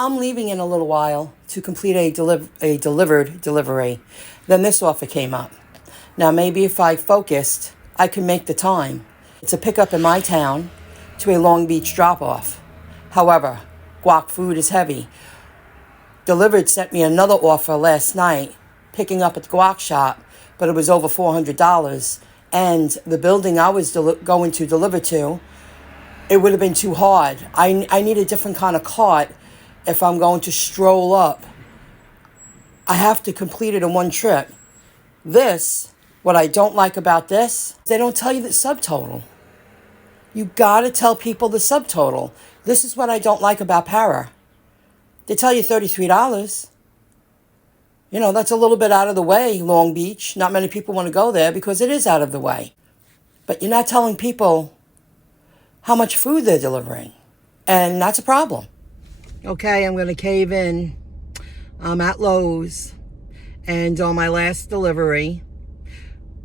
I'm leaving in a little while to complete a Dlivrd delivery. Then this offer came up. Now maybe if I focused, I could make the time. It's a pickup in my town to a Long Beach drop-off. However, guac food is heavy. Dlivrd sent me another offer last night, picking up at the guac shop, but it was over $400. And the building I was going to deliver to, it would have been too hard. I need a different kind of cart if I'm going to stroll up. I have to complete it in one trip. What I don't like about this, they don't tell you the subtotal. You gotta tell people the subtotal. This is what I don't like about Para. They tell you $33. That's a little bit out of the way, Long Beach. Not many people want to go there because it is out of the way. But you're not telling people how much food they're delivering. And that's a problem. Okay, I'm going to cave in. I'm at Lowe's. And on my last delivery,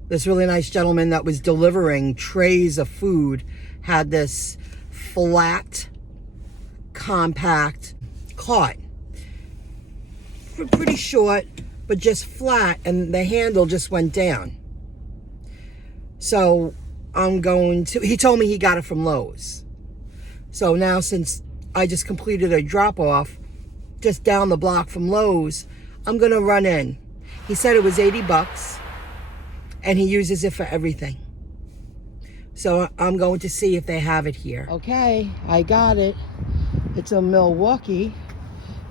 this really nice gentleman that was delivering trays of food had this flat, compact cart. Pretty short, but just flat, and the handle just went down. So he told me he got it from Lowe's. So now, since I just completed a drop-off just down the block from Lowe's, I'm going to run in. He said it was $80, and he uses it for everything. So I'm going to see if they have it here. Okay, I got it. It's a Milwaukee.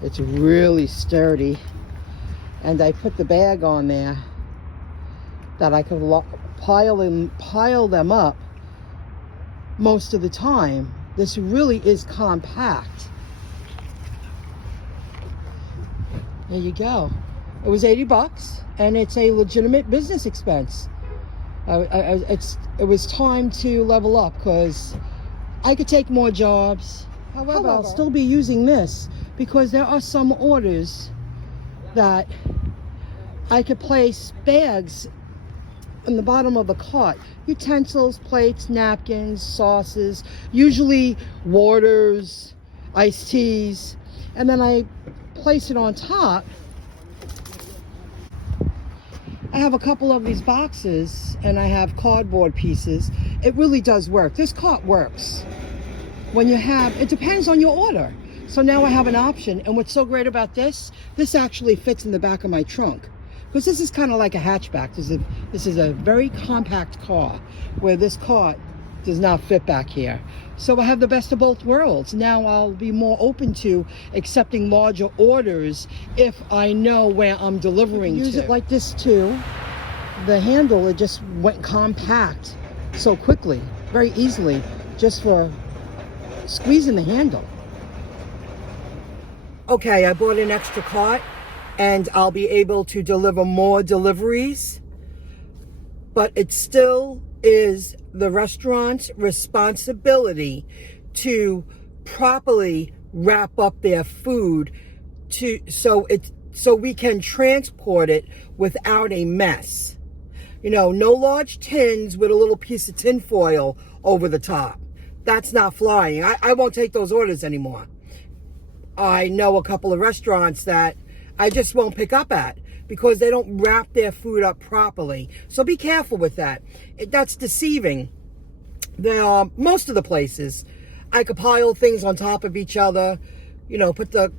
It's really sturdy. And I put the bag on there that I could pile them up most of the time. This really is compact. There you go. It was $80, and it's a legitimate business expense. It was time to level up because I could take more jobs. However, I'll still be using this because there are some orders that I could place bags in the bottom of the cart. Utensils, plates, napkins, sauces, usually waters, iced teas, and then I place it on top. I have a couple of these boxes and I have cardboard pieces. It really does work. This cart works. It depends on your order. So now I have an option, and what's so great about this actually fits in the back of my trunk. Because this is kind of like a hatchback. This is a very compact car, where this cart does not fit back here. So I have the best of both worlds. Now I'll be more open to accepting larger orders if I know where I'm delivering to. Use it like this too. The handle, it just went compact so quickly, very easily, just for squeezing the handle. Okay, I bought an extra cart and I'll be able to deliver more deliveries, but it still is the restaurant's responsibility to properly wrap up their food so we can transport it without a mess. No large tins with a little piece of tin foil over the top. That's not flying. I won't take those orders anymore. I know a couple of restaurants that I just won't pick up at because they don't wrap their food up properly. So be careful with that. That's deceiving. Most of the places, I could pile things on top of each other, put the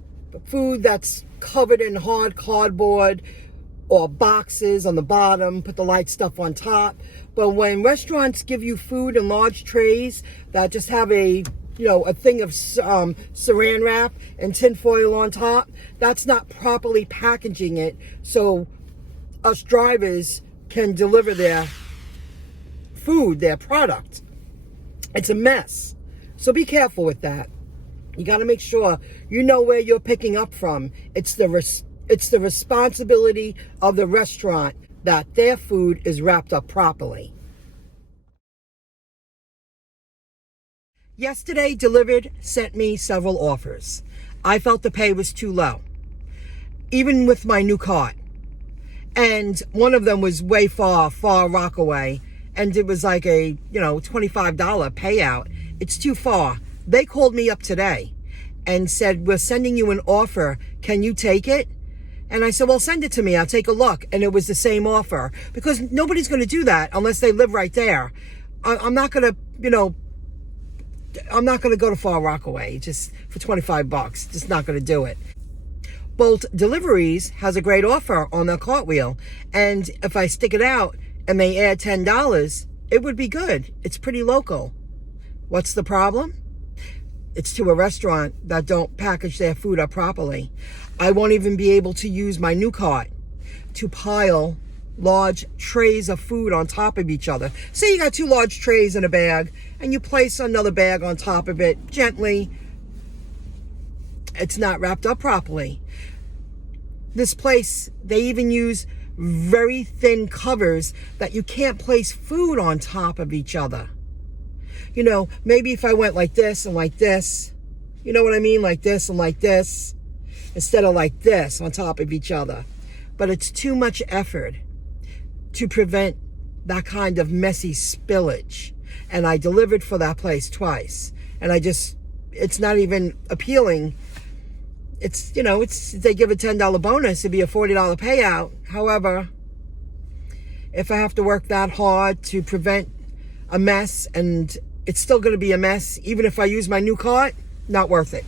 food that's covered in hard cardboard or boxes on the bottom, put the light stuff on top. But when restaurants give you food in large trays that just have a thing of saran wrap and tin foil on top, that's not properly packaging it so us drivers can deliver their food, their product. It's a mess. So be careful with that. You got to make sure you know where you're picking up from. It's the responsibility of the restaurant that their food is wrapped up properly. Yesterday, Dlivrd sent me several offers. I felt the pay was too low, even with my new cart. And one of them was way far Rockaway, and it was like a, $25 payout. It's too far. They called me up today, and said, we're sending you an offer. Can you take it? And I said, well, send it to me. I'll take a look. And it was the same offer, because nobody's going to do that unless they live right there. I'm not going to, I'm not going to go to Far Rockaway just for $25. Just not going to do it. Bolt Deliveries has a great offer on their cartwheel. And if I stick it out and they add $10, it would be good. It's pretty local. What's the problem? It's to a restaurant that don't package their food up properly. I won't even be able to use my new cart to pile large trays of food on top of each other. Say you got 2 large trays in a bag and you place another bag on top of it gently. It's not wrapped up properly. This place, they even use very thin covers that you can't place food on top of each other. Maybe if I went like this and like this, you know what I mean? Like this and like this, instead of like this on top of each other. But it's too much effort to prevent that kind of messy spillage. And I delivered for that place twice. And it's not even appealing. They give a $10 bonus, it'd be a $40 payout. However, if I have to work that hard to prevent a mess, and it's still going to be a mess, even if I use my new cart, not worth it.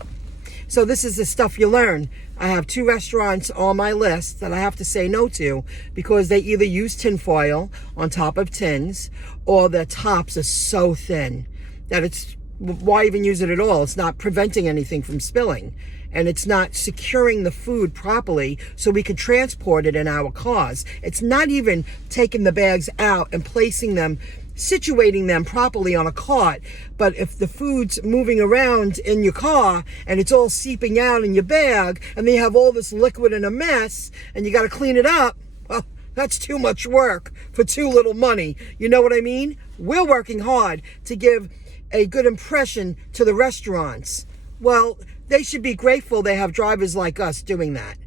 So this is the stuff you learn. I have 2 restaurants on my list that I have to say no to because they either use tin foil on top of tins, or their tops are so thin that why even use it at all? It's not preventing anything from spilling. And it's not securing the food properly so we can transport it in our cars. It's not even taking the bags out and placing them, situating them properly on a cart. But if the food's moving around in your car and it's all seeping out in your bag and they have all this liquid in a mess and you got to clean it up, well, that's too much work for too little money. You know what I mean? We're working hard to give a good impression to the restaurants. Well, they should be grateful they have drivers like us doing that.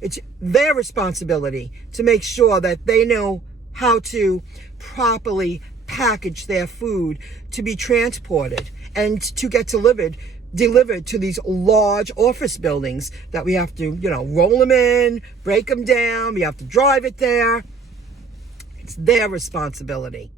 It's their responsibility to make sure that they know how to properly package their food to be transported and to get delivered to these large office buildings that we have to, roll them in, break them down. We have to drive it there. It's their responsibility.